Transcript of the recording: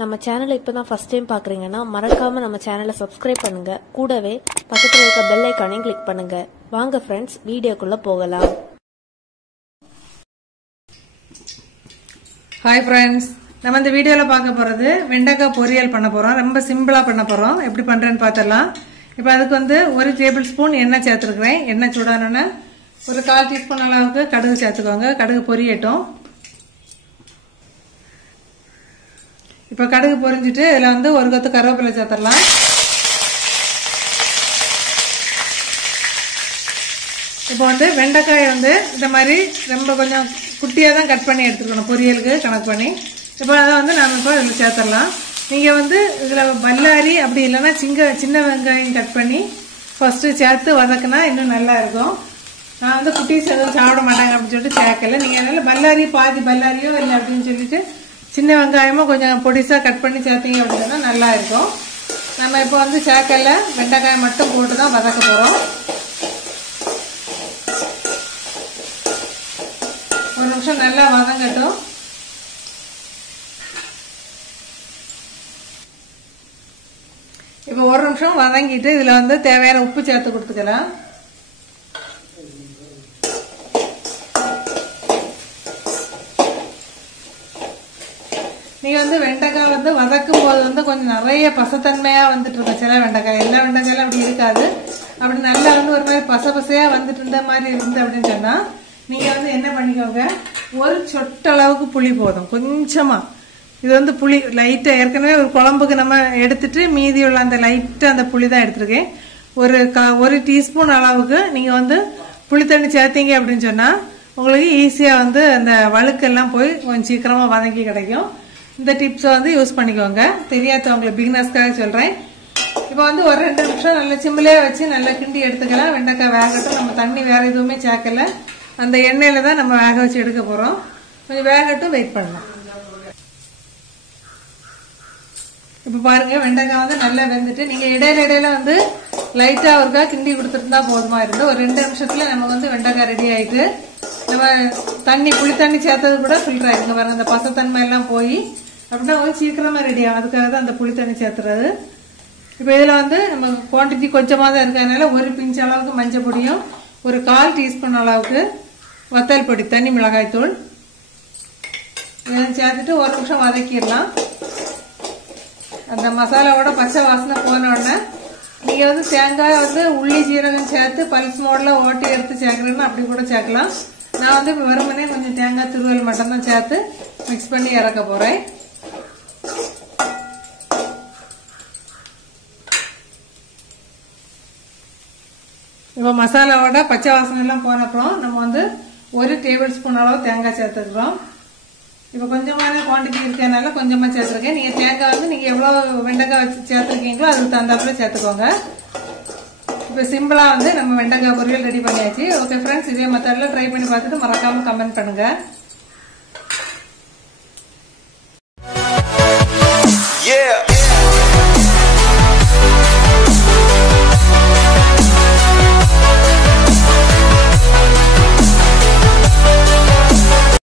நம்ம சேனலை இப்பதான் ஃபர்ஸ்ட் டைம் பாக்குறீங்கன்னா மறக்காம நம்ம சேனலை சப்ஸ்கிரைப் பண்ணுங்க. கூடவே பக்கத்துல இருக்க பெல் ஐகானையும் கிளிக் பண்ணுங்க. வாங்க ஃப்ரெண்ட்ஸ், வீடியோக்குள்ள போகலாம். ஹாய் ஃப்ரெண்ட்ஸ், நம்ம இந்த வீடியோல பார்க்க போறது வெண்டைக்காய் பொரியல் பண்ண போறோம். ரொம்ப சிம்பிளா பண்ண போறோம். எப்படி பண்றேன்னு பார்த்தலாம். இப்போ அதுக்கு 1 டேபிள் ஸ்பூன் எண்ணெய் சேர்த்துருக்கிறேன். எண்ணெய் சூடானோன்னா ஒரு 1/4 டீஸ்பூன் அளவுக்கு கடுகு சேர்த்துக்கோங்க. கடுகு பொரியட்டும். இப்போ கடுகு பொரிஞ்சிட்டு இதில் 1 கொத்து கருவேப்பிலை சேர்த்துடலாம். இப்போ வெண்டைக்காய் இந்த மாதிரி ரொம்ப கொஞ்சம் குட்டியாக தான் கட் பண்ணி எடுத்துக்கணும், பொரியலுக்கு கணக்கு பண்ணி. இப்போ அதை நாம் இப்போ இதில் சேர்த்துடலாம். நீங்கள் இதில் பல்லாரி அப்படி இல்லைன்னா சின்ன வெங்காயம் கட் பண்ணி ஃபஸ்ட்டு சேர்த்து வதக்குனா இன்னும் நல்லா இருக்கும். நான் குட்டீஸ் எதுவும் சாப்பிட மாட்டாங்க அப்படின்னு சொல்லிட்டு சேர்க்கல. நீங்கள் அதனால் பல்லாரி பாதி பல்லாரியோ இல்லை அப்படின்னு சொல்லிட்டு சின்ன வெங்காயமும் கொஞ்சம் பொடிசாக கட் பண்ணி சேர்த்தீங்க அப்படின்னா நல்லா இருக்கும். நம்ம இப்போ சேர்க்கல, வெண்டைக்காய் மட்டும் போட்டு தான் வதக்க போகிறோம். ஒரு நிமிஷம் நல்லா வதங்கட்டும். இப்போ ஒரு நிமிஷம் வதங்கிட்டு இதில் தேவையான உப்பு சேர்த்து கொடுத்துக்கலாம். நீங்க வெண்டைக்காய் வதக்கும் போது கொஞ்சம் நிறைய பசத்தன்மையா வந்துட்டு இருக்கும். சில வெண்டைக்காய், எல்லா வெண்டைக்காயும் அப்படி இருக்காது. அப்படி நல்லா ஒரு மாதிரி பசையா வந்துட்டு இருந்த மாதிரி இருந்து அப்படின்னு சொன்னா நீங்க என்ன பண்ணிக்கோங்க, ஒரு சொட்டளவுக்கு புளி போதும், கொஞ்சமா. இது புளி லைட்டா, ஏற்கனவே ஒரு குழம்புக்கு நம்ம எடுத்துட்டு மீதி உள்ள அந்த லைட்டா அந்த புளி தான் எடுத்திருக்கேன். ஒரு டீஸ்பூன் அளவுக்கு நீங்க புளி தண்ணி சேர்த்தீங்க அப்படின்னு சொன்னா உங்களுக்கு ஈஸியா அந்த வழுக்கெல்லாம் போய் கொஞ்சம் சீக்கிரமா வதங்கி கிடைக்கும். இந்த டிப்ஸ் யூஸ் பண்ணிக்கோங்க. தெரியாதவங்களுக்கு பிகினர்ஸ்க்காக சொல்றேன். இப்போ ஒரு 2 நிமிஷம் நல்ல சிம்மிலே வச்சு நல்லா கிண்டி எடுத்துக்கலாம். வெண்டைக்காய் வேகட்டும். நம்ம தண்ணி வேற எதுவுமே சேர்க்கல, அந்த எண்ணெயில தான் நம்ம வேக வச்சு எடுக்க போறோம். கொஞ்சம் வேகட்டும், வெயிட் பண்ணலாம். இப்ப பாருங்க, வெண்டைக்காய் நல்லா வெந்துட்டு, நீங்க இடையில லைட்டா ஒருக்கா கிண்டி கொடுத்துருந்தா போதுமா இருந்து. ஒரு 2 நிமிஷத்துல நமக்கு வெண்டைக்காய் ரெடி ஆயிட்டு, நம்ம புளி தண்ணி சேர்த்தது கூட ஃபில்டர் ஆயிடுங்க. பாருங்க, அந்த பசத்தன்மை எல்லாம் போய் அப்படின்னா சீக்கிரமா ரெடி ஆகும். அதுக்காக தான் அந்த புளி தண்ணி சேர்த்துறது. இப்ப இதுல நம்ம குவான்டிட்டி கொஞ்சமா தான் இருக்கிறதுனால 1 பிஞ்ச் அளவுக்கு மஞ்சள் பொடியும், ஒரு 1/4 டீஸ்பூன் அளவுக்கு வத்தல் பொடி, தனி மிளகாய் தூள் இதெல்லாம் சேர்த்துட்டு ஒரு நிமிஷம் வதக்கிடலாம். அந்த மசாலாவோட பச்சை வாசனை போன உடனே நீங்க தேங்காய் உள்ளி சீரகம் சேர்த்து பல்ஸ் மோட்ல ஓட்டி எடுத்து சேர்க்கறேன்னா அப்படி கூட சேர்க்கலாம். நான் வெறுமனே கொஞ்சம் தேங்காய் துருவல் மட்டும் தான் சேர்த்து மிக்ஸ் பண்ணி இறக்க போறேன். இப்போ மசாலாவோட பச்சை வாசனை எல்லாம் போன அப்புறம் நம்ம 1 டேபிள் ஸ்பூன் அளவு தேங்காய் சேர்த்துக்கிறோம். இப்போ கொஞ்சமான குவான்டிட்டி இருக்கிறதுனால கொஞ்சமா சேர்த்துருக்கேன். நீங்க தேங்காய் நீங்க எவ்வளவு வெண்டைக்காய் வச்சு சேர்த்துருக்கீங்களோ அதுக்கு தகுந்தாப்புல சேர்த்துக்கோங்க. இப்போ சிம்பிளா நம்ம வெண்டைக்காய் பொரியல் ரெடி பண்ணியாச்சு. ஓகே ஃப்ரெண்ட்ஸ், இதே மெத்தட்ல ட்ரை பண்ணி பார்த்துட்டு மறக்காம கமெண்ட் பண்ணுங்க.